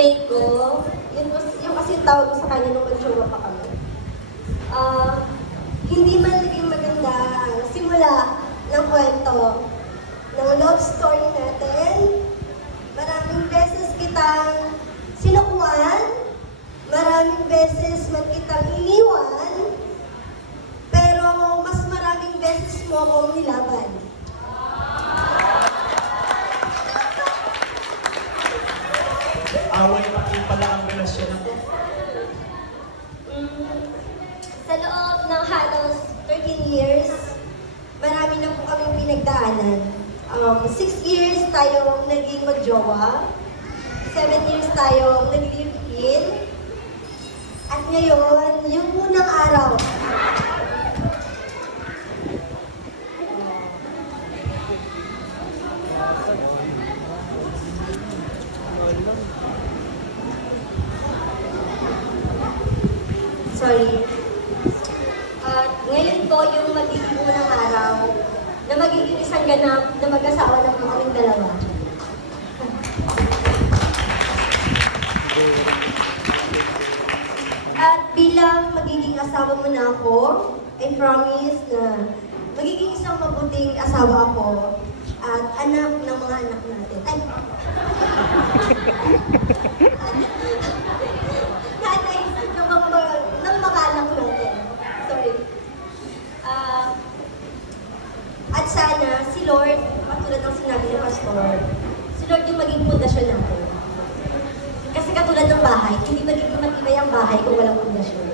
housemate ko, yung kasi yung tawag ko sa kanya nung mag-jowa pa kami. Hindi man naging maganda ang simula ng kwento ng love story natin. Maraming beses kitang sinukuan, maraming beses man kitang iniwan, pero mas maraming beses mo akong nilaban. Away pati pala ang relasyon ng Sa loob ng halos 13 years, marami na po kaming pinagdaanan. 6 years tayong naging magjowa, 7 years tayong nag-live-in, at ngayon, yung unang araw, sorry. Ngayon po yung magiging unang araw na magiging isang ganap na mag-asawa na po kaming dalawa. At bilang magiging asawa mo na ako, I promise na magiging isang mabuting asawa ako at anak ng mga anak natin. Ay! Nanay ng mga anak natin. Sorry. At sana, si Lord, katulad ng sinabi ni Pastor, si Lord yung maging pundasyon natin. Kasi katulad ng bahay, hindi magiging matibay ang bahay kung walang pundasyon.